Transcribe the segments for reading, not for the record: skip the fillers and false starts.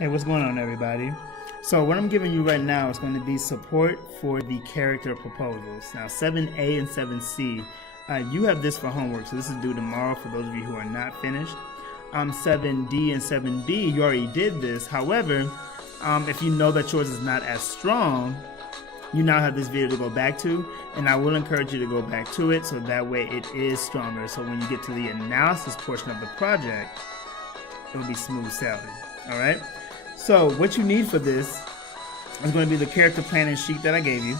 Hey, what's going on, everybody? So what I'm giving you right now is going to be support for the character proposals. Now 7A and 7C, you have this for homework, so this is due tomorrow for those of you who are not finished. 7D and 7B, you already did this. However, if you know that yours is not as strong, you now have this video to go back to, and I will encourage you to go back to it so that way it is stronger. So when you get to the analysis portion of the project, it will be smooth sailing. All right? So what you need for this is going to be the character planning sheet that I gave you,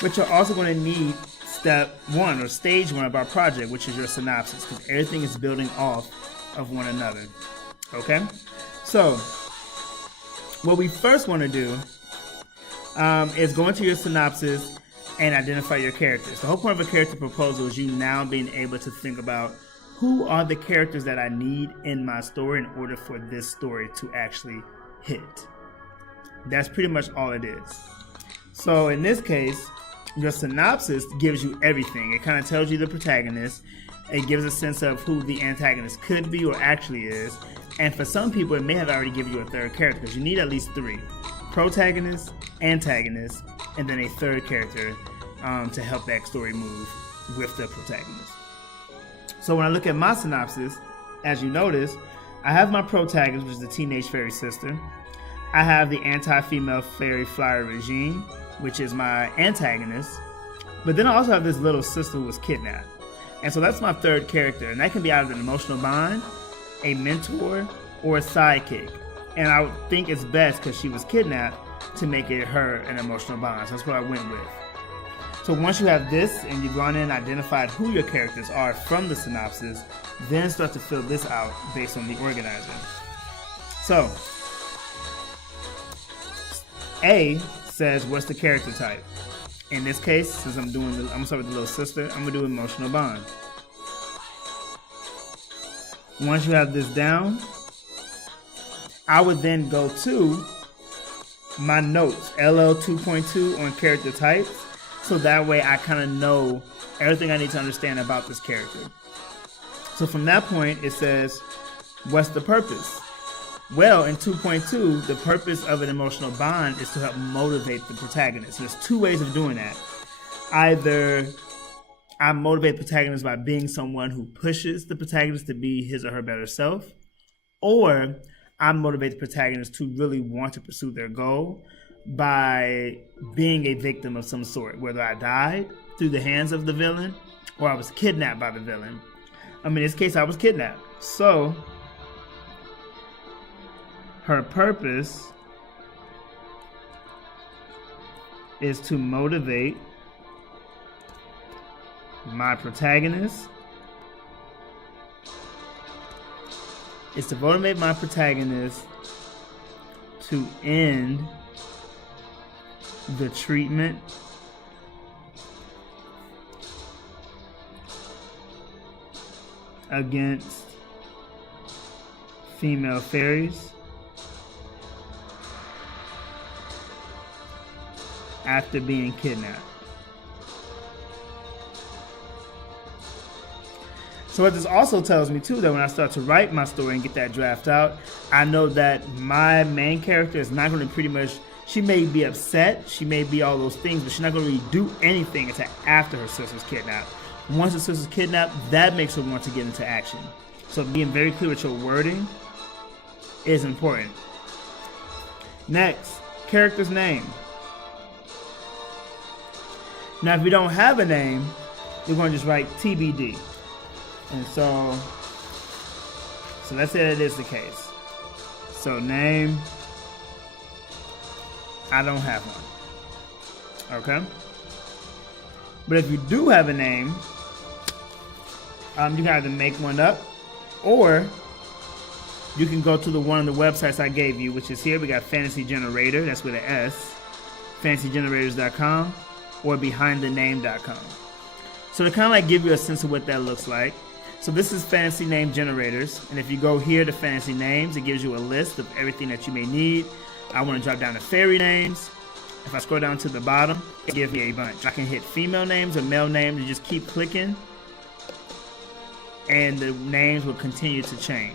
but you're also going to need step one or stage one of our project, which is your synopsis, because everything is building off of one another. Okay? So what we first want to do is go into your synopsis and identify your characters. The whole point of a character proposal is you now being able to think about who are the characters that I need in my story in order for this story to actually hit. That's pretty much all it is. So in this case, your synopsis gives you everything. It kind of tells you the protagonist. It gives a sense of who the antagonist could be or actually is. And for some people, it may have already given you a third character because you need at least three: protagonist, antagonist, and then a third character to help that story move with the protagonist. So when I look at my synopsis, as you notice, I have my protagonist, which is the teenage fairy sister. I have the anti-female fairy flyer regime, which is my antagonist. But then I also have this little sister who was kidnapped. And so that's my third character. And that can be either an emotional bond, a mentor, or a sidekick. And I would think it's best, because she was kidnapped, to make it her an emotional bond. So that's what I went with. So once you have this and you've gone in and identified who your characters are from the synopsis, then start to fill this out based on the organizer. So A says, what's the character type? In this case, since I'm gonna start with the little sister, I'm gonna do emotional bond. Once you have this down, I would then go to my notes, LL 2.2 on character types, so that way I kind of know everything I need to understand about this character. So from that point, it says, what's the purpose? Well, in 2.2, the purpose of an emotional bond is to help motivate the protagonist. There's two ways of doing that. Either I motivate the protagonist by being someone who pushes the protagonist to be his or her better self, or I motivate the protagonist to really want to pursue their goal by being a victim of some sort, whether I died through the hands of the villain or I was kidnapped by the villain. In this case, I was kidnapped. So her purpose is to motivate my protagonist. Is to motivate my protagonist to end the treatment against female fairies after being kidnapped. So what this also tells me too, that when I start to write my story and get that draft out, I know that my main character is not going to pretty much, she may be upset, she may be all those things, but she's not going to really do anything until after her sister's kidnapped. Once her sister's kidnapped, that makes her want to get into action. So being very clear with your wording is important. Next, character's name. Now if you don't have a name, you're going to just write TBD. And so let's say that is the case. So name, I don't have one. Okay? But if you do have a name, you can either make one up, or you can go to the one of the websites I gave you, which is here. We got Fantasy Generator, that's with an S, fantasygenerators.com, or behindthename.com. So to kind of like give you a sense of what that looks like. So this is Fantasy Name Generators, and if you go here to Fantasy Names, it gives you a list of everything that you may need. I want to drop down to fairy names. If I scroll down to the bottom, it gives me a bunch. I can hit female names or male names and just keep clicking, and the names will continue to change.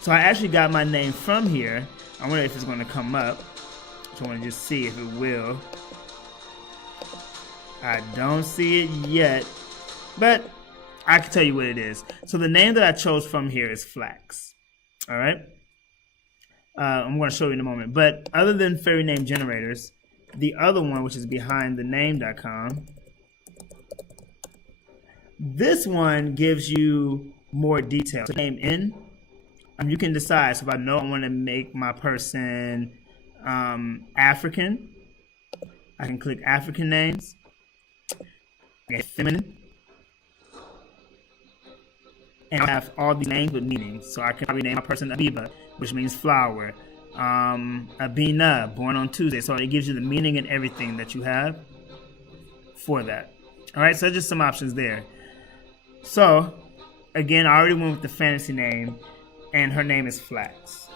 So I actually got my name from here. I wonder if it's going to come up. So I want to just see if it will. I don't see it yet, but I can tell you what it is. So the name that I chose from here is Flax. All right. I'm going to show you in a moment. But other than fairy name generators, the other one, which is behind the name.com, this one gives you more detail. So name in, you can decide. So if I know I want to make my person African, I can click African names. Feminine, and I have all these names with meanings. So I can rename my person Abiba, which means flower. Abina, born on Tuesday. So it gives you the meaning and everything that you have for that. All right, so just some options there. So again, I already went with the fantasy name, and her name is Flax.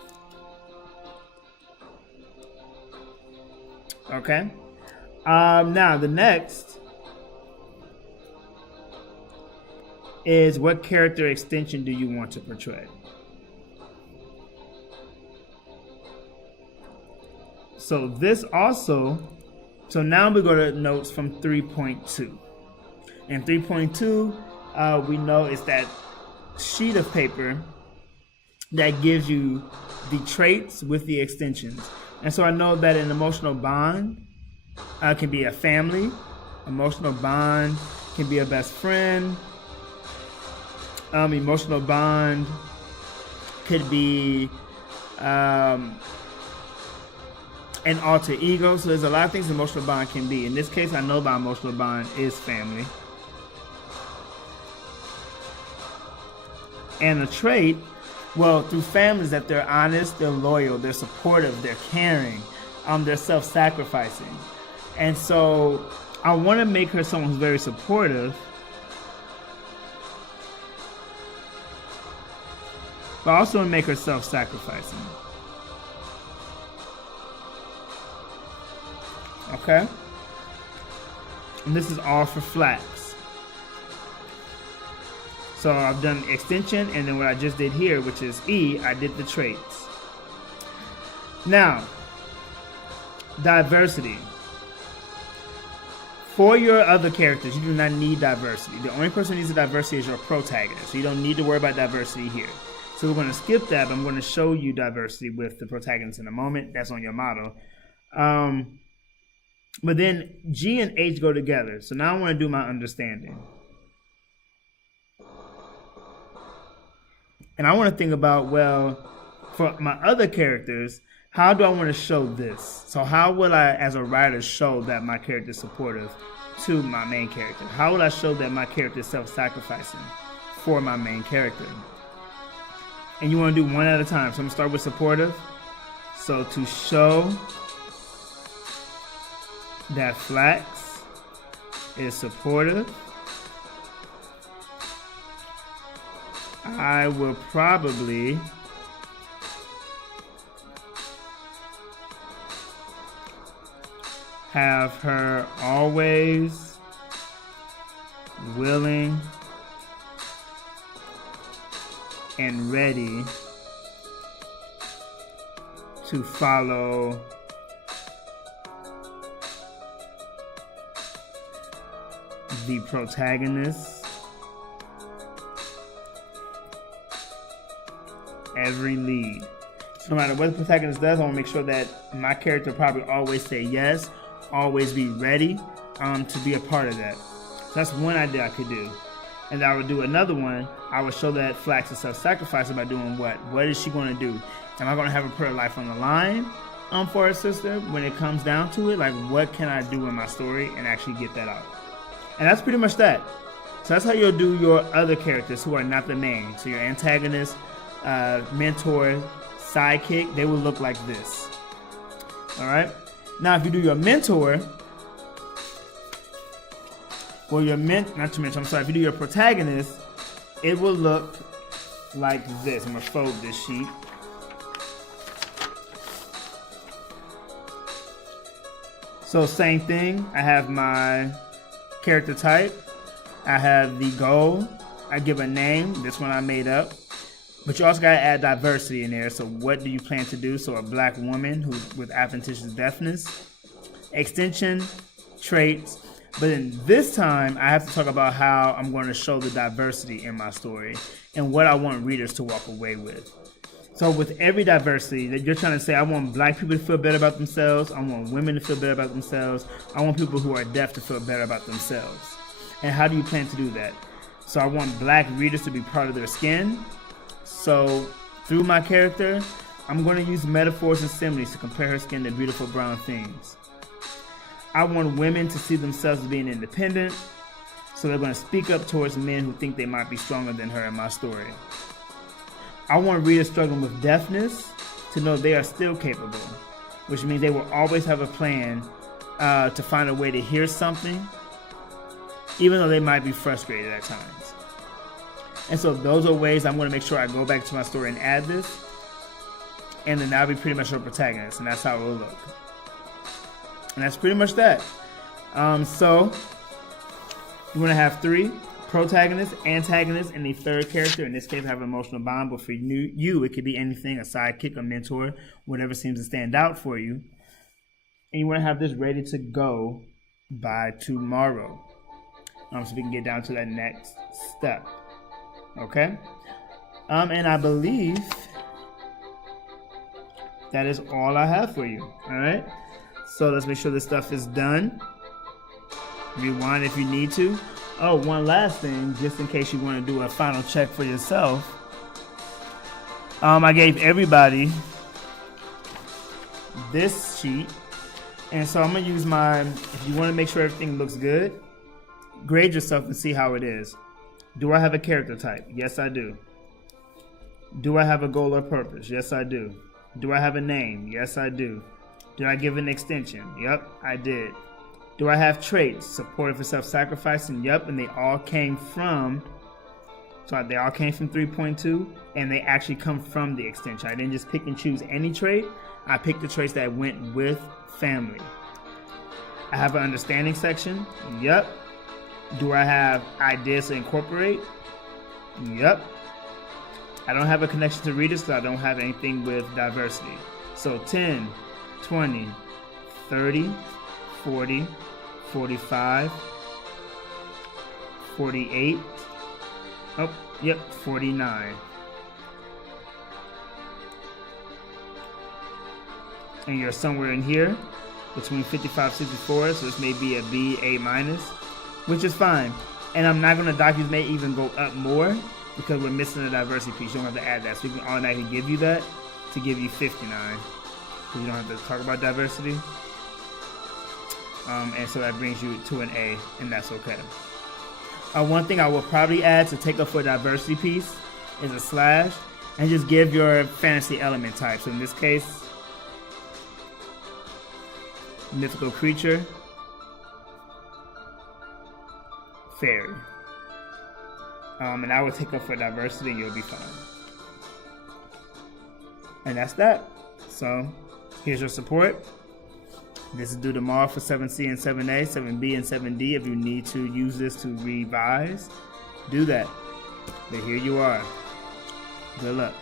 Okay. Now the next is, what character extension do you want to portray? So this also, so now we go to notes from 3.2. And 3.2, we know is that sheet of paper that gives you the traits with the extensions. And so I know that an emotional bond can be a family. Emotional bond can be a best friend. Emotional bond could be an alter ego. So there's a lot of things emotional bond can be. In this case, I know my emotional bond is family. And a trait, well, through families, that they're honest, they're loyal, they're supportive, they're caring, they're self-sacrificing. And so I want to make her someone who's very supportive, but also make her self-sacrificing. Okay? And this is all for Flax. So I've done extension, and then what I just did here, which is E, I did the traits. Now, diversity. For your other characters, you do not need diversity. The only person who needs a diversity is your protagonist. So you don't need to worry about diversity here. So we're going to skip that, but I'm going to show you diversity with the protagonist in a moment. That's on your model. But then G and H go together. So now I want to do my understanding. And I want to think about, well, for my other characters, how do I want to show this? So how will I, as a writer, show that my character is supportive to my main character? How will I show that my character is self-sacrificing for my main character? And you want to do one at a time. So I'm going to start with supportive. So to show that Flax is supportive, I will probably have her always willing and ready to follow the protagonist every lead. So no matter what the protagonist does, I want to make sure that my character probably always say yes, always be ready to be a part of that. So that's one idea I could do. And I would do another one. I would show that Flax is self-sacrificing by doing what? What is she going to do? Am I going to have her put her life on the line for her sister when it comes down to it? Like, what can I do in my story and actually get that out? And that's pretty much that. So that's how you'll do your other characters who are not the main. So your antagonist, mentor, sidekick, they will look like this. All right. Now, if you do your mentor, or your if you do your protagonist, it will look like this. I'm gonna fold this sheet. So same thing. I have my character type. I have the goal. I give a name. This one I made up. But you also got to add diversity in there. So what do you plan to do? So a black woman who with adventitious deafness, extension, traits. But then this time, I have to talk about how I'm going to show the diversity in my story and what I want readers to walk away with. So with every diversity, that you're trying to say, I want black people to feel better about themselves. I want women to feel better about themselves. I want people who are deaf to feel better about themselves. And how do you plan to do that? So I want black readers to be proud of their skin. So through my character, I'm going to use metaphors and similes to compare her skin to beautiful brown things. I want women to see themselves as being independent, so they're going to speak up towards men who think they might be stronger than her in my story. I want readers struggling with deafness to know they are still capable, which means they will always have a plan to find a way to hear something, even though they might be frustrated at times. And so those are ways I'm going to make sure I go back to my story and add this, and then that'll be pretty much our protagonist, and that's how it will look. And that's pretty much that. So you want to have 3 protagonists, antagonists, and the third character. In this case, have an emotional bond. But for you, it could be anything, a sidekick, a mentor, whatever seems to stand out for you. And you want to have this ready to go by tomorrow. So we can get down to that next step. Okay? And I believe that is all I have for you. All right? So let's make sure this stuff is done. Rewind if you need to. Oh, one last thing, just in case you want to do a final check for yourself. I gave everybody this sheet. And so I'm going to use if you want to make sure everything looks good, grade yourself and see how it is. Do I have a character type? Yes, I do. Do I have a goal or purpose? Yes, I do. Do I have a name? Yes, I do. Did I give an extension? Yep, I did. Do I have traits? Supportive for self-sacrificing? Yep, and they all came from 3.2, and they actually come from the extension. I didn't just pick and choose any trait. I picked the traits that went with family. I have an understanding section? Yep. Do I have ideas to incorporate? Yep. I don't have a connection to readers because I don't have anything with diversity. So 10, 20, 30, 40, 45, 48, 49. And you're somewhere in here between 55, 64, so this may be a B, A minus, which is fine. And I'm not going to dock, you may even go up more because we're missing a diversity piece. You don't have to add that, so we can automatically give you that to give you 59. You don't have to talk about diversity. And so that brings you to an A, and that's okay. One thing I will probably add to take up for a diversity piece is a slash, and just give your fantasy element type. So in this case, mythical creature, fairy. And I will take up for diversity, and you'll be fine. And that's that. So here's your support. This is due tomorrow for 7C and 7A, 7B and 7D. If you need to use this to revise, do that. But here you are. Good luck.